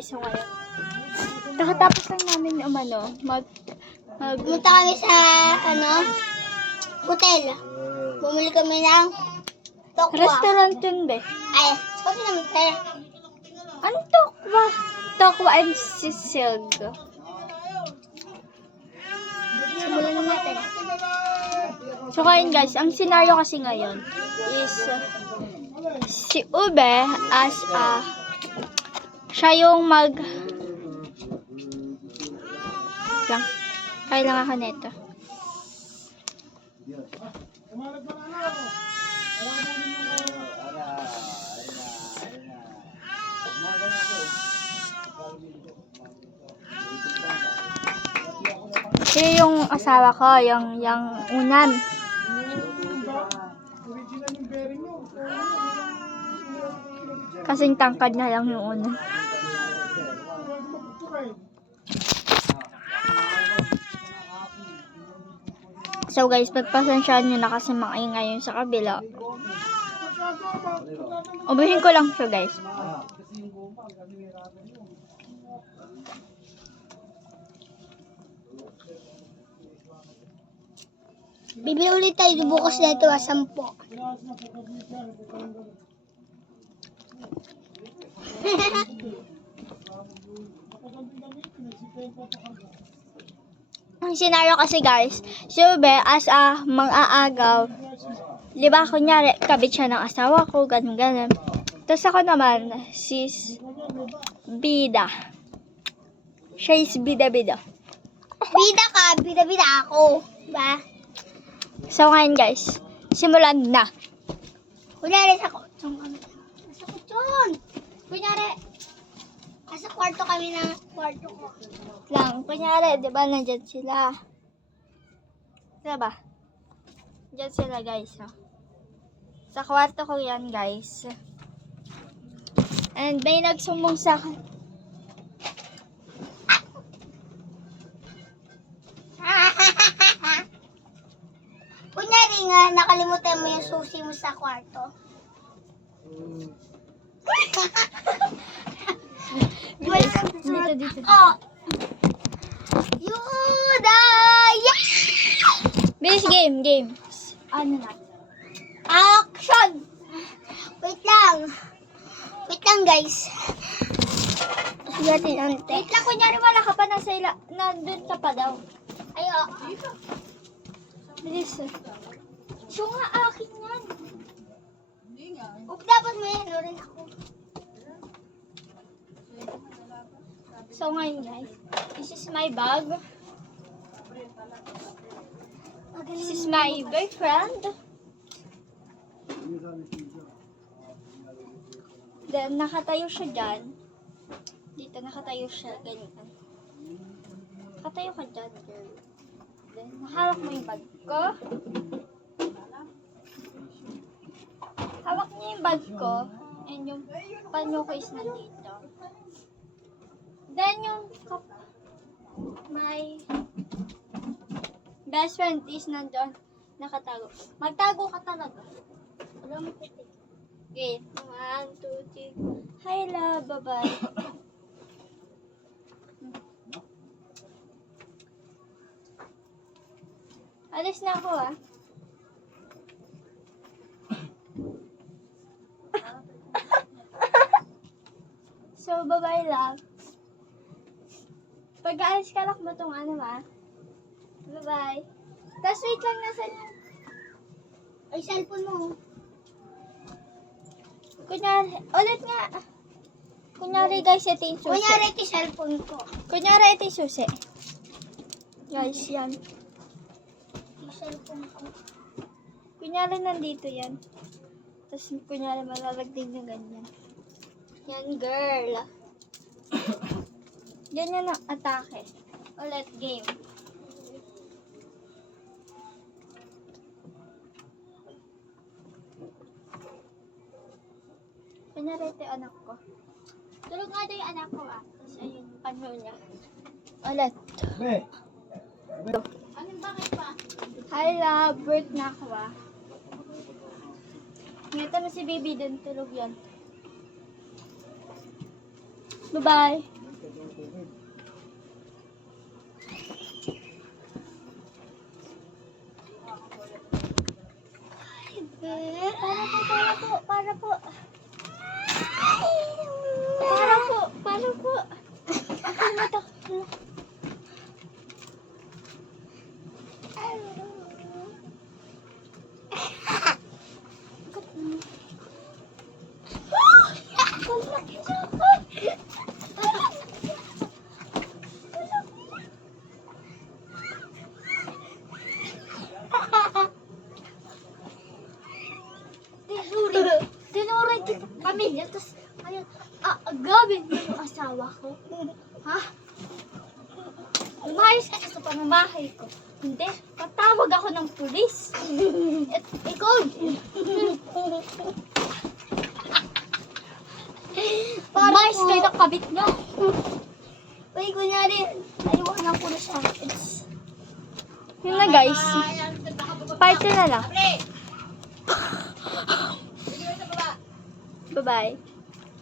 So ngayon, nakatapos lang namin Pumunta kami sa, hotel. Bumili kami ng tokwa. restaurant yun be. Ay, sabi naman tayo. Ano tokwa? Tokwa and sisilg. Simulan na natin. So ngayon guys, ang scenario kasi ngayon is si Ube as siya yung lang. Kaya lang ako neto. Siya yung asawa ko, yung unan. Kasing tangkad na lang yung unan. So guys, pagpasensyaan nyo na kasi maingay yun sa kabila. Ubuhin ko lang siya guys. Bibili ulit tayo bukas na ito, 10. Ang senaryo kasi guys, si Ube as mang-aagaw. Diba, kunyari, kabit siya ng asawa ko, ganun. Tapos ako naman, sis bida. Siya is bida-bida. Bida ka, bida-bida ako. Diba? So ngayon guys, simulan na. Kunyari sa kutsyon. Kunyari, nasa kwarto kami ng kwarto ko. Lang, kunyari, di ba, nandyan sila. Diba? Nandyan sila guys. Oh. Sa kwarto ko yan guys. And may nagsumbong sa akin. Kunyari nga, nakalimutan mo yung susi mo sa kwarto. Dito. Oh! Yuda! Yeah! Bilis game. Ano na? Action! Wait lang guys. Sugatin ante. Wait lang, kunyari wala ka pa nandun ka pa daw. Ayo. Bilis. So nga, akin yan. Dapat may ano rin ako. So ngayon guys, this is my bag. This is my boyfriend. Then nakatayo siya dyan. Dito nakatayo siya, ganyan. Nakatayo ka dyan, girl. Then hawak mo yung bag ko. Hawak niya yung bag ko. And yung panyo ko is nandito. Then yung my best friend is nandun. Nakatago. Magtago ka talaga. Alam mo puti. Okay. 1, 2, 3. Hi love. Bye-bye. Alis na ako So, bye-bye love. Pag-aalis ka lang mo itong Bye-bye. Tapos wait lang, nasan yung... Ay, cellphone mo. Kunyari, ulit nga. Kunyari guys, ito yung susi. Kunyari ito yung cellphone ko. Kunyari, ito yung susi. Guys, yan. Yung cellphone ko. Kunyari, nandito yan. Tapos, kunyari, malalagdig na ganyan. Yan, girl. Ganyan ang atake. Ulit, game. Kunyari, ito yung anak ko. Tulog nga ito yung anak ko Tapos, ayun yung panyo niya. Ulit. Anong bakit pa? Hi, love. Birth na ako Ngita mo si baby dun. Tulog yan. Bye-bye. Para po. Ang mata ko. Tinuray kita pamilya, tapos ayun, agawin mo yung asawa ko. Ha? Lumayos ka sa pamamahay ko. Hindi, patawag ako ng pulis. At ikaw, lumayos kayo ng kabit nyo. Uy, kunyari, naiwanan ko na siya. Yun na guys, part 2 na lang. Bye-bye.